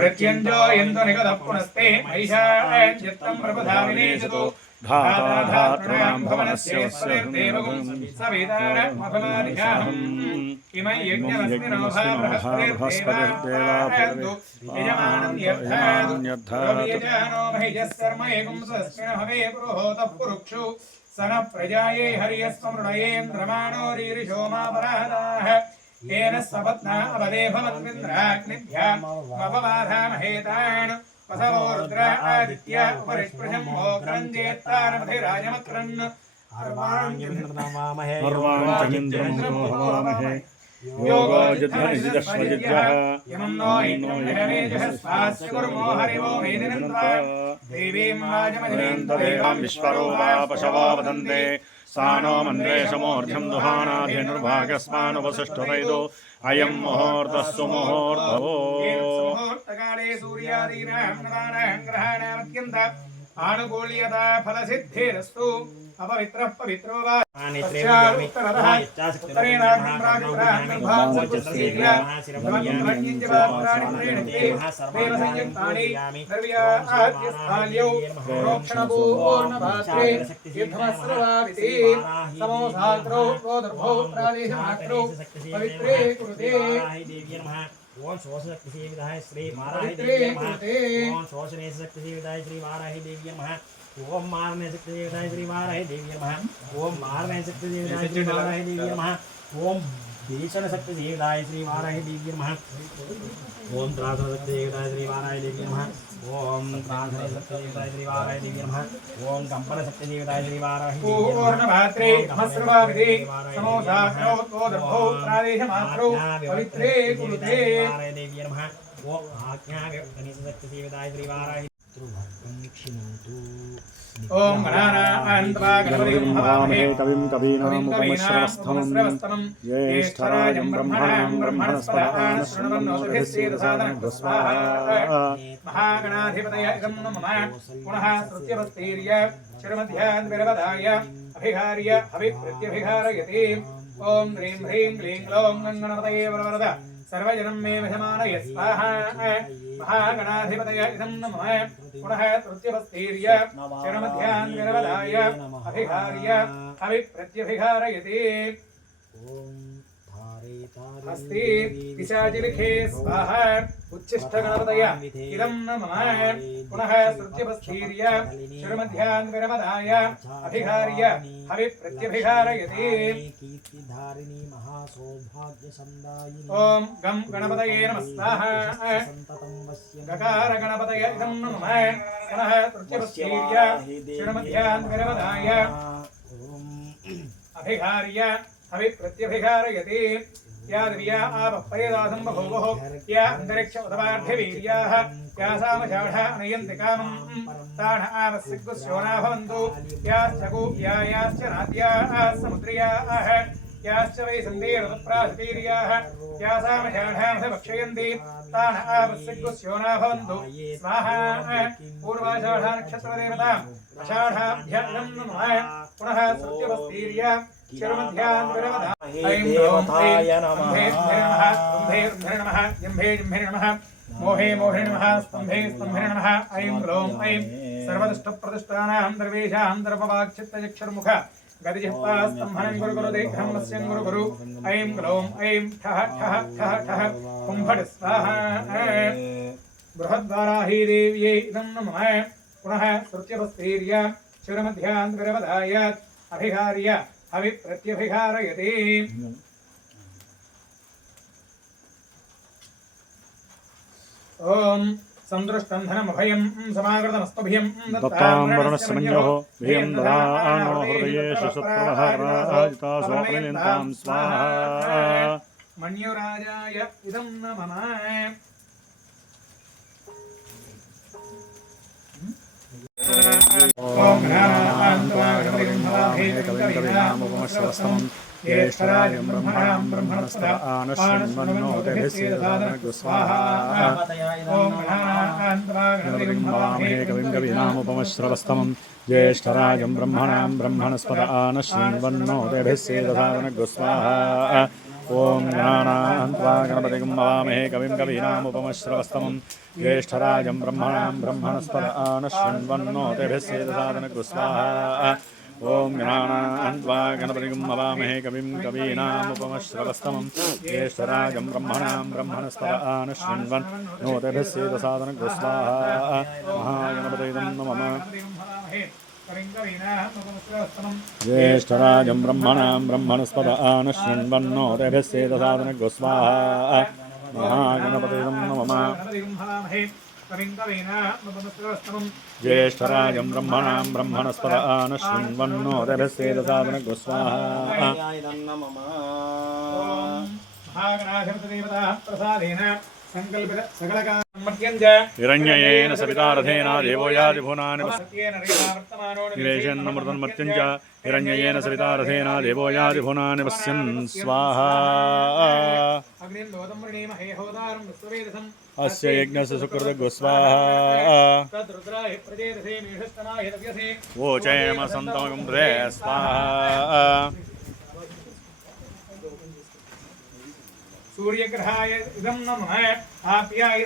प्रत्यञ्जोयन्तो निगतः पुनस्ते महिषाचित्तं प्रबधाविनेशतो धाताधातॄणां भवनस्य देवगुं सवितारमभवादिशाहम् इमै यज्ञमस्मिनो बृहस्पतिर्देवाभ्यो यजमानं यद्धातु महिजस्सर्म एकं स्वस्मिन् हवे पुरोहोतः पुरुक्षु सन प्रजाये हर्यस्वमृणयेन्द्रमाणो रीरिषोमापराधाः येन सपत्ना अवदे भवत्विन्द्राग्निभ्यामपबाधामहेतान् वसवो रुद्र आदित्य उपरिष्पृशं मोक्रञ्जेत्तारमधिराजमक्रन् अर्वाञ्चन्द्रमामहे योगो जिद्धनिजिदश्वजिद्यः यमं नो इन्द्रमेजः स्वास्य कुर्मो हरिवो मेदिनन्त्वा देवीं वाजमधिनेन्द्रदेवां विश्वरूपा पशवो वदन्ते सानो मन्त्रेशमूर्ध्यं दुहानाधिर्भागस्मानुपसिष्ठतैदो अयं मुहूर्तः सुमुहूर्तवो मुहूर्तकाले सूर्यादीनां नवानां ग्रहाणामत्यन्त आनुकूल्यता फलसिद्धिरस्तु अपवित्रः पवित्रो वा ओम शोषशक्ति विधाय श्री वाराही देवी नमः। ओम शोषणे शक्ति विधाय श्री वाराही देवी नमः। ओम मारणे शक्ति विधाय श्री वाराही देवी नमः। ओम मारणे शक्ति विधाय श्री वाराही देवी नमः। ओम भीषण शक्ति विधाय श्री वाराही देवी नमः। ओम त्रासන शक्ति विधाय श्री वाराही देवी नमः। ओम त्रासने शक्ति विधाय श्री वाराही देवी नमः। ओम कंपन शक्ति विधाय श्री वाराही देवी नमः। पूर्णभात्रे नमस्कृवाविदे समोसाग्नो तोदर्भो प्रादेशमात्रो पवित्रे कुरुते वाराही देवी नमः। ओम आज्ञा गणेश शक्ति विधाय श्री वाराही ओम गणानान्त्वा गणपतिं हवामहे तविं कवीनामुपमश्रवस्तमं ज्येष्ठराजं ब्रह्मणां ब्रह्मणस्पदान् शृण्वन्नोतिभिस्सेदसादनं स्वाहा महागणाधिपतय इदं नमः पुनः स्तुत्यवस्तीर्य शिरमध्यान् विरवदाय अभिहार्य अभिप्रत्यभिहारयति ओम ह्रीं ह्रीं क्लीं ग्लौं गणपतये वरवरद सर्वजनं मे विधमानय स्वाहा महागणाधिपतय इदं नमः पुनः तृतीयवस्तीर्य शरणमध्यान् विरवदाय अभिहार्य अभिप्रत्यभिहारयति अस्ति पिशाचिलिखे स्वाहा उच्छिष्टगणपतय इदं नमः पुनः तृतीयवस्तीर्य शरणमध्यान् विरवदाय अभिहार्य अभिप्रत्यभिहारयति ओम गं गणपतये नमः स्वाहा गकार गणपतये इदं नमः पुनः तृतीयवस्तीर्य शरणमध्यान् विरवदाय अभिहार्य अभिप्रत्यभिहारयति या दिव्या आपप्रेदासं बभूवुः या अन्तरिक्ष उदवार्ध्यवीर्याः यासामषाढा नयन्ति कामं तान् आवस्सिग्गुस्योना भवन्तु याश्चकु याश्च नाद्याः समुद्रियाः याश्च वै सन्देरदप्रासुतीर्याः यासामषाढामथ भक्षयन्ति तान् आवस्सिग्गुस्योना भवन्तु स्वाहा पूर्वाषाढा नक्षत्रदेवताम् अषाढाभ्यं नमः पुनः तृतीयवस्तीर्य शरणमध्यान् विरवदाय ऐं देवताय नमः नमः जम्भे नमः मोहे मोहे नमः स्तंभे नमः ऐं ग्लौं ऐं सर्वदुष्टप्रतिष्ठानां दर्वेषां दर्पवाक्चित्तचक्षुर्मुख गतिजिह्वास्तम्भनं गुरुगुरुदे धर्मस्यं गुरुगुरु ऐं ग्लौं ऐं ठः ठः ठः ठः कुम्भट स्वाहा बृहद्वाराही देव्यै इदं नमः पुनः तृतीयवस्तीर्य शरणमध्यान् विरवदाय अभिहार्य अभिप्रत्यभिहारयति ओम संदृष्टं धनमभयं समागतमस्तभयं दत्तांबरणस्मन्योः भियं ददानो हृदयेषु सुप्रभाराजिता स्वप्नयन्तां स्वाहा मन्युराजाय इदं नमः ओम कवीनामुपमश्रवस्तमं ज्येष्ठराजं ब्रह्मणां ब्रह्मणस्पदा आनश्वन्वन्नोतिभिस्सेदसादनं स्वाहा ओम गणपतिं हवामहे कविं कवीनामुपमश्रवस्तमं ज्येष्ठराजं ब्रह्मणां ब्रह्मणस्पदा आनश्वन्वन्नोतिभिस्सेदसादनं स्वाहा ॐ गणानान्त्वा गणपतिं हवामहे कविं कवीनामुपमश्रवस्तमं ज्येष्ठराजं ब्रह्मणां ब्रह्मणस्पद आनशृण्वन्नोतिभिः सेदसादनकृ स्वाहा ॐ गणानान्त्वा गणपतिं हवामहे कविं कवीनामुपमश्रवस्तमं ज्येष्ठराजं ब्रह्मणां ब्रह्मणस्पद आनशृण्वन्नोतिभिः सेदसादनकृ स्वाहा महागणपतिं नमः ज्येष्ठराजं ब्रह्मणां ब्रह्मणस्पद आनशृण्वन्नोतिभिः सेदसादनकृ स्वाहा महागणपतिं नमः ज्येष्ठराजं ब्रह्मणां ब्रह्मणस्पद आनशृण्वन्नोतिभिः सेदसादनकृ स्वाहा हिरण्ययेन सवितारथेन देवो याति भुवनानि निवेशन्नमृतन्मर्त्यं च हिरण्ययेन सवितारथेन देवो याति भुवनानि पश्यन् स्वाहा अस्य यज्ञस्य सुकृतगो स्वाहा वोचेम सन्तमगं प्रदे स्वाहा सूर्यग्रहाय इदं नमः आप्याय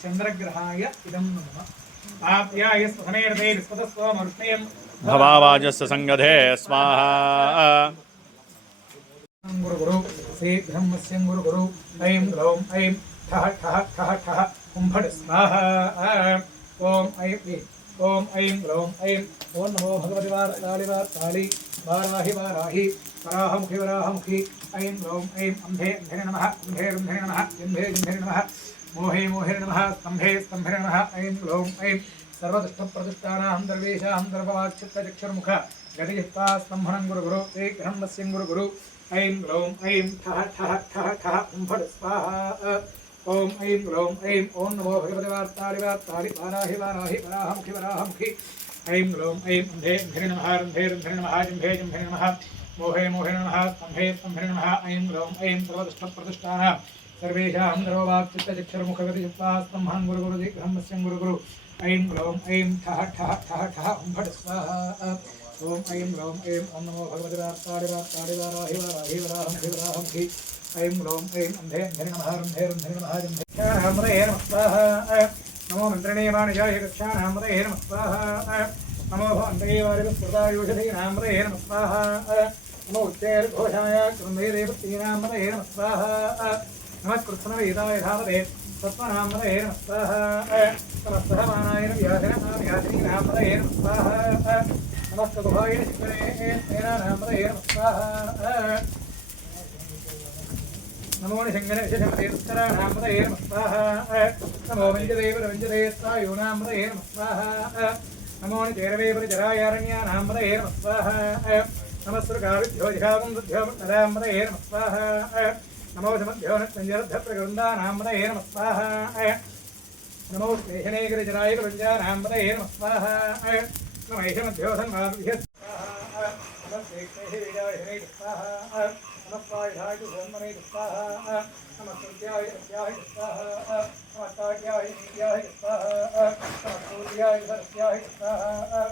चन्द्रग्रहाय इदं नमः आप्याय स्वधनेर्दे विस्पतस्वमरुष्णेयं भवावाजस्य संगधे स्वाहा गुरु गुरु श्री ब्रह्मस्य गुरु गुरु ऐं ग्लौं ऐं ठः ठः ठः ठः कुम्भड स्वाहा ओम ऐं ग्लौं ऐं ओम नमो भगवति वार्ताळि वाराहि वाराहि वराहमुखि वराहमुखि ऐं ग्लौं ऐं अंधे अंधे नमः अंधे अंधे नमः जन्धे जन्धे नमः मोहे मोहे नमः स्तंभे स्तंभे नमः ऐं ग्लौं ऐं सर्वदुष्टप्रदुष्टानां दर्वेशां दर्भवाच्चित्तचक्षुर्मुख गतिजिह्वा स्तंभनं गुरु गुरु ते ब्रह्मस्य गुरु गुरु ऐं ग्लौं ऐं ठः ठः ठः ठः कुम्भड स्वाहा ओम ऐं ग्लौं ऐं ओम नमो भगवते वार्ताळि वाराहि वाराहि वराहमुखि वराहमुखि ऐं ग्लौं ऐं अंधे अंधे नमः रन्धे रन्धे नमः जम्भे जम्भे नमः मोहे मोहे नमः स्तंभे स्तंभे नमः ऐं ग्लौं ऐं सर्वदुष्टप्रदुष्टानां सर्वेषां सर्ववाक्चित्तचक्षुर्मुखगतिजिह्वा स्तंभनं गुरु गुरु ब्रह्मस्य गुरु गुरु ऐं ग्लौं ऐं ठः ठः ठः ठः कुम्भड स्वाहा ओम ऐं ग्लौं ऐं ओम नमो भगवते वार्ताळि वाराहि वाराहि वराहमुखि वराहमुखि ऐं ग्लौं ऐं अंधे अंधे नमः रन्धे रन्धे नमः जम्भे नमः स्वाहा नमो मन्त्रिणे वाणिजाय गच्छानामृते नमः स्वाहा नमो भवन्देवारिस्फुटायुषधीनामृते नमः स्वाहा नमो उच्चैर्घोषाय गृह्णे देवतीनामृते नमः स्वाहा नमः कृत्स्नवेदाय धावते तत्त्वनामृते नमः स्वाहा नमः सहमानाय व्याधिनीनामृते नमः स्वाहा नमः सगुहाय शिवने तेनामृते नमः स्वाहा नमो निशङ्गनेशमतेस्तराणामृते नमः स्वाहा नमो वञ्जदेवरवञ्जदेयस्वायूनामृते नमः स्वाहा नमो निचेरवेपरिचरायारण्यानामृते नमः स्वाहा नमः सुरकाविद्योजिषावन्द्यो नदामृते नमः स्वाहा नमो समभ्यो नञ्जरद्धप्रगृन्दानामृते नमः स्वाहा नमो श्लेषणेकरिचरायकवञ्जानामृते नमः स्वाहा नमो ऐषमभ्यो सन्माभ्यः स्वाहा स्वाहा नमः स्वाहाय धर्मणे स्वाहा नमः सूर्याय सत्याय स्वाहा नमः काट्याय नित्याय स्वाहा नमः सूर्याय सरस्याय स्वाहा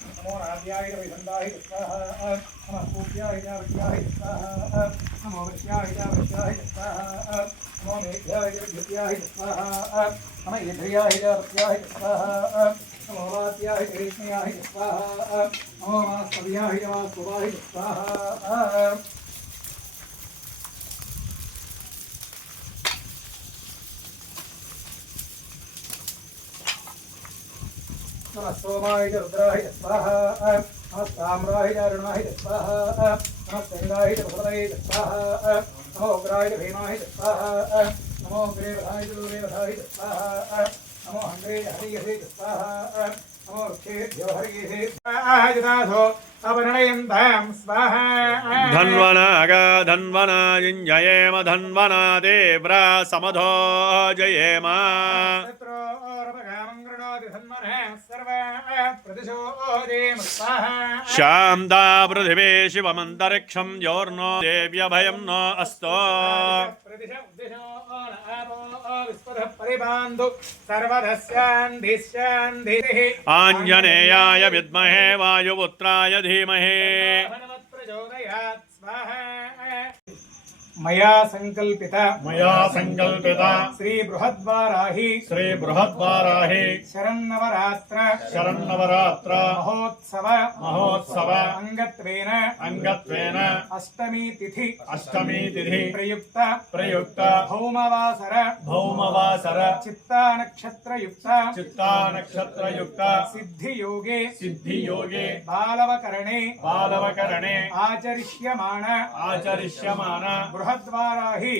नमो नाद्याय विधन्दाय स्वाहा नमः पूज्याय विद्याय स्वाहा नमो वृष्याय वृष्याय स्वाहा नमो मेघ्याय विद्याय स्वाहा नमः यज्ञयाय वृत्याय स्वाहा नमो वात्याय ग्रीष्मयाय स्वाहा नमो वास्तव्याय वास्तवाय स्वाहा नमः सोमाय रुद्राय स्वाहा नमः ताम्राय अरुणाय स्वाहा नमः गंगाय भगवते स्वाहा नमो उग्राय भीमाय स्वाहा नमो ग्रेवधाय दूरेवधाय स्वाहा नमो हंग्रे हरिये स्वाहा नमो वृक्षेभ्यो हरिये स्वाहा अपरणयन्तां स्वाहा धन्वनागा धन्वनायुञ्जयेम धन्वना देव्रा समधो जयेम शान्ता पृथिवी शिवमन्तरिक्षं योर्नो देव्यभयं न अस्तो आञ्जनेयाय विद्महे वायुपुत्राय धीमहि मया संकल्पित श्री बृहद्वाराहि शरन्नवरात्र महोत्सव अंगत्वेन अष्टमी तिथि प्रयुक्त भौमवासर चित्ता नक्षत्र युक्त सिद्धि योगे बालवकरणे आचरिष्यमाण बृहद्वाराहि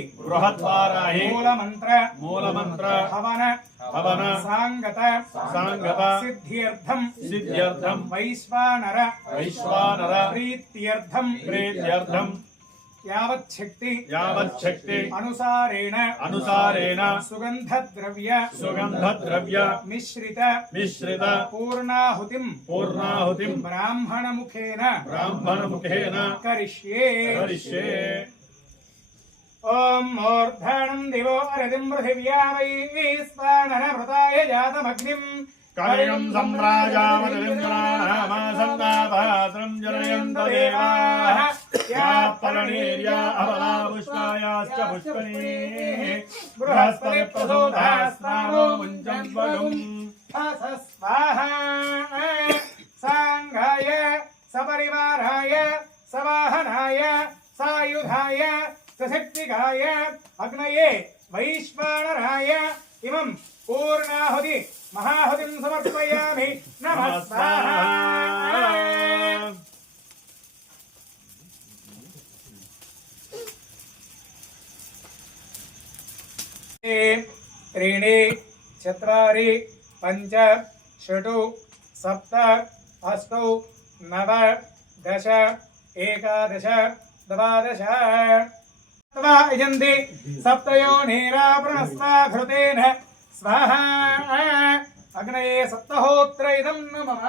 मूलमंत्र हवन सांगत सिद्ध्यर्थम वैश्वानर प्रीत्यर्थम यावच्छक्ति अनुसारेण सुगंधद्रव्य मिश्रित पूर्णाहुतिं ब्राह्मणमुखेन करिष्ये ओम मूर्धनं दिवो अरतिं पृथिव्या वैश्वानरभृताय जातमग्निं कार्यं सम्राजामतिलिम्बनामासन्नाभाद्रं जनयन्त देवाः या परणेर्या अबला पुष्पायाश्च पुष्पणीः बृहस्पतिप्रसूतास्तानो मुञ्चन्वगुम् स्वाहा सांगाय सपरिवाराय सवाहनाय सायुधाय सशक्तिकाय अग्नये वैश्वानराय इमं पूर्णाहुति महाहुतिं समर्पयामि नमः स्वाहा त्रीणि चत्वारि पञ्च षट् सप्त अष्ट नव दश एकादश द्वादश यजन्ति सप्तयोनिराप्रणस्वा घृतेन स्वाहा अग्नये सप्तहोत्र इदं नमः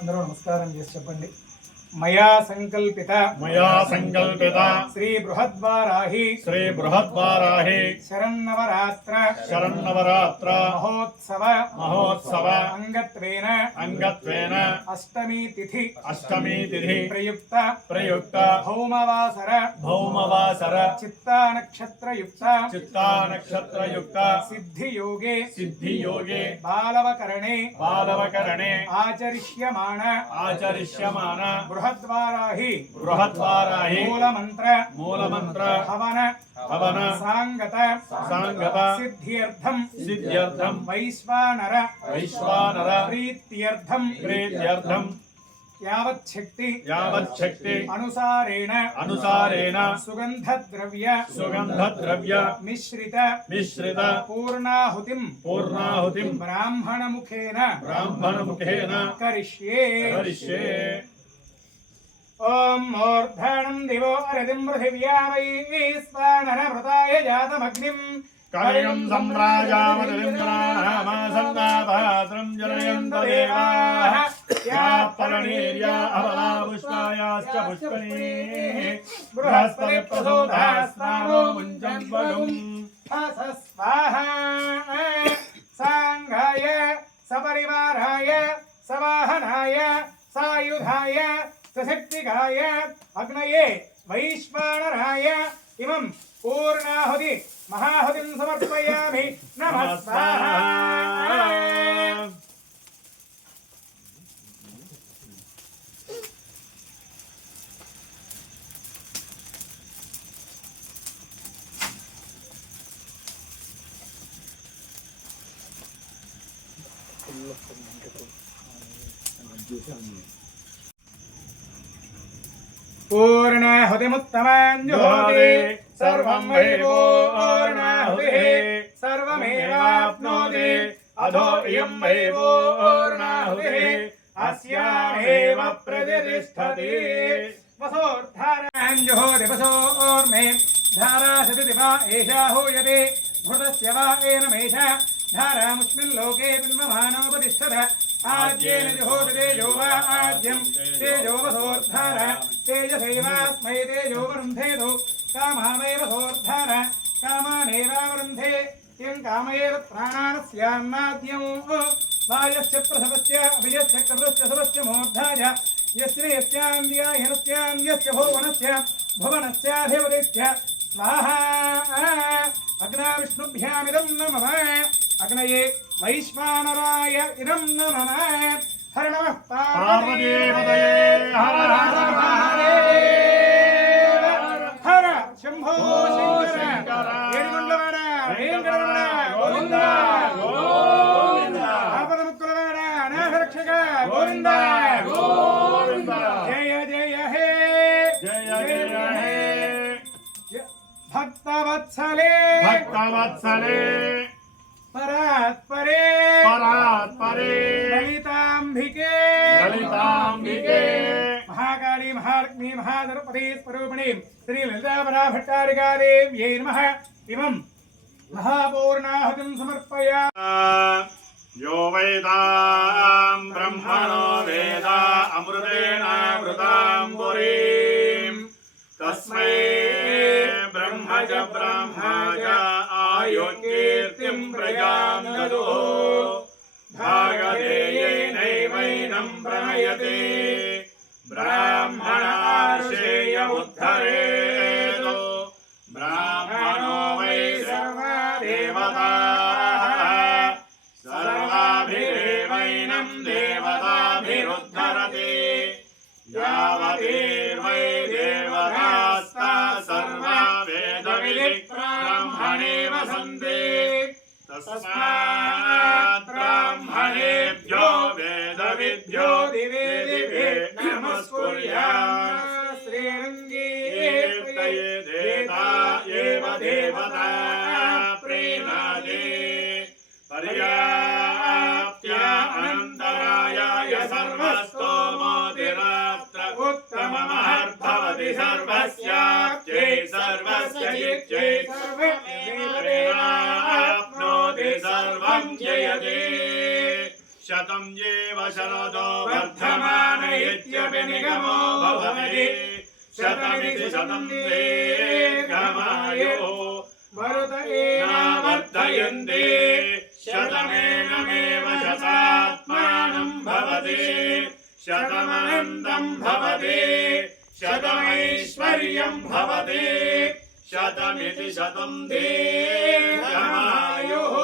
అందరూ నమస్కారం చేసి చెప్పండి मया संकल्पित श्री बृहद्वाराहि शरन्नवरात्र महोत्सव अंगत्वेन अष्टमी तिथि प्रयुक्त भौमवासर चित्ता नक्षत्र युक्त सिद्धि योगे बालवकरणे आचरिष्यमाण बृहद्वाराहि मूलमंत्र हवन सांगत सिद्ध्यर्थम वैश्वानर प्रीत्यर्थम यावच्छक्ति अनुसारेण सुगंधद्रव्य मिश्रित पूर्णाहुतिं ब्राह्मणमुखेन करिष्ये ओम मूर्धनं दिवो अरतिं पृथिव्या वैश्वानरभृताय जातमग्निं कार्यं सम्राजामतिलिम्बनामासन्नाभाद्रं जनयन्त देवाः या परणेर्या अबला पुष्पायाश्च पुष्पणीः बृहस्पतिप्रसूतास्तानो मुञ्चन्वगुम् स्वाहा सांगाय सपरिवाराय सवाहनाय सायुधाय सशक्तिकाय अग्नये वैश्वानराय इमं पूर्णाहुति महाहुतिं समर्पयामि नमः स्वाहा पूर्णाहुतिमुत्तमाञ्जुहोति सर्वं वै पूर्णाहुतिः सर्वमेवाप्नोति अधो इयं वै पूर्णाहुतिः अस्यामेव प्रतिष्ठति वसोर्धाराञ्जुहो दिवसोर्मे धारा सति दिवा एषा हूयते भृतस्य वा एनमेषा धारामुष्मिल्लोके बिन्वमानोपतिष्ठत आद्येन जुहोति तेजो वा आद्यं तेजो वसोर्धारा तेजसैवास्मै तेजो वरुन्धेतु कामामेव सोर्धारा कामानेवावरुन्धे यं कामयेव प्राणानस्यान्नाद्यं वायस्य प्रसवस्य अभियस्य कर्तस्य सवस्य मूर्धाय यस्य यस्यान्द्यायनस्यान्द्यस्य भुवनस्य भुवनस्याधिपतिस्य स्वाहा अग्नाविष्णुभ्यामिदं नमः अग्नये वैश्वानराय इदं नमः हर नमः पार्वतीपतये हर हर महादेव हर शंभो शंकर ఏడుగుండ్లవాడ వెంకటరమణ గోవింద గోవింద ఆపదముక్కులవాడ అనాథరక్షక గోవింద గోవింద జయ జయ హే జయ జయ హే భక్తవత్సలే భక్తవత్సలే పరాత్పరే పరాత్పరే లలితాంబికే లలితాంబికే महाकाली महालक्ष्मी महाधरपति स्वरूपिणी श्री ललिता भट्टारिका देव्यै नमः इमं महापूर्णाहुतिं समर्पयामि यो वेदां ब्रह्मणो वेद अमृतेनावृतां पुरीं तस्मै ब्रह्म च आयुर्कीर्तिं प्रजां ददुः भागधेयेनैवैनं प्रणयते ब्राह्मणार्षेय उद्धरेतो ब्राह्मणो वै सर्वा देवताः सर्वाभिरेवैनं देवताभिरुद्धरति यावतीर्वै देवतास्ता सर्वा वेदविदिब्राह्मणे वसन्ति तस्मात् ब्राह्मणेभ्यो वेदविद्यो दिवे दिवे नमस्कुर्यात् श्रीरङ्गीर्तये देवता एव देवता प्रीणादि पर्याप्त्या अनन्तरायाय सर्वस्तोमोतिरात्र उत्तममहर्भवति सर्वस्याप्त्यै सर्वस्य इत्यै सर्वमेवाप्नोति सर्वं जयते शतं येव शरदो वर्धमान इत्यपि निगमो भवति शतमिति शतं दीर्घमायुः मरुत एनावर्धयन्ते शतमेनमेव शतात्मानं भवति शतमनन्तं भवति शतमैश्वर्यं भवति शतमिति शतं दीर्घमायुः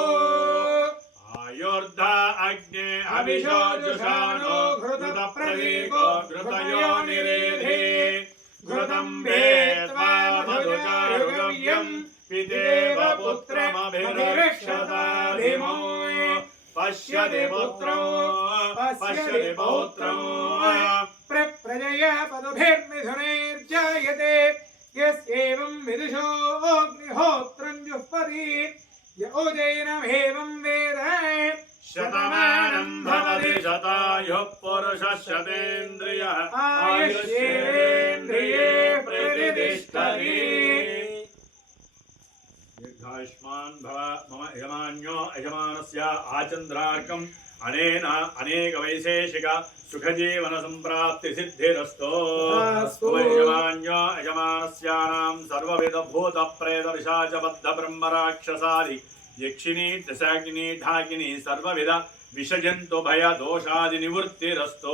आयुर्धा अग्ने अभिषो जुषाणो घृतप्रदीको घृतयो निरेधे घृतं भेत्वा मधुचारुगव्यं पितेव पुत्रमभिरक्षताधिमो पश्यति पौत्रं प्रजया पदुभिर्मिथुनैर्जायते यस्येवं विदुषो अग्निहोत्रं जुह्वति योजैनमेवं वेद शतमानं भवति शतायुः पुरुषः शतेन्द्रियः आयुष्येन्द्रिये प्रतिष्ठति दीर्घायुष्मान् भव मम यजमान्यो यजमानस्य आचन्द्रार्कम् अनेन अनेकवैशेषिक सुखजीवनसम्प्राप्तिसिद्धिरस्तु यजमान्यो यजमानस्यानां सर्वविधभूतप्रेतपिशाचबद्धब्रह्मराक्षसादि यक्षिणी दशाग्नि ढाकिनी सर्वविध विषजन्तु भयदोषादिनिवृत्तिरस्तु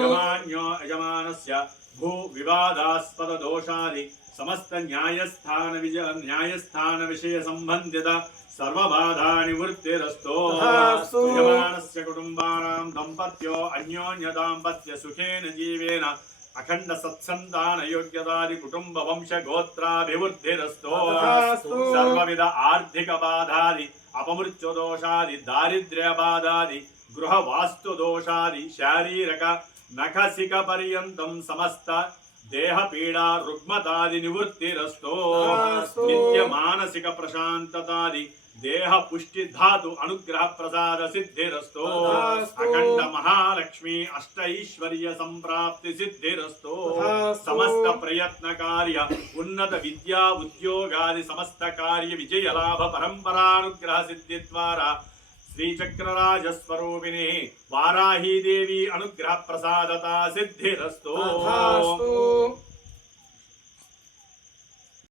यजमान्यो यजमानस्य भूविवादास्पददोषादि समस्त न्यायस्थान विषय संबंधित सर्वबाधानिवृत्तिरस्तु यजमानस्य कुटुम्बानां दम्पत्यो अन्योन्य दाम्पत्य सुखेन जीवेन अखंड सत्संतान योग्यतादि कुटुंब वंश गोत्राभिवृद्धिरस्तु सर्वविध आर्थिक बाधादि अपमृत्यु दोषादि दारिद्र्य बाधादि गृह वास्तु दोषादि शारीरक नखसिक पर्यन्तं समस्त దేహ పీడా రుగ్మతాది నివృత్తిరస్తో తథాస్తు. నిత్య మానసిక ప్రశాంతతాది దేహ పుష్టి ధాతు అనుగ్రహ ప్రసాద సిద్ధిరస్తో తథాస్తు. అఖండ మహాలక్ష్మి అష్టైశ్వర్య సంప్రాప్తి సిద్ధిరస్తో తథాస్తు. సమస్త ప్రయత్న కార్య ఉన్నత విద్యా ఉద్యోగాది సమస్త కార్య విజయ లాభ పరంపరానుగ్రహ సిద్ధి ద్వారా శ్రీచక్రరాజస్వరూపిణి వారాహీదేవి అనుగ్రహ ప్రసాదత సిద్ధిరస్తో తథాస్తు.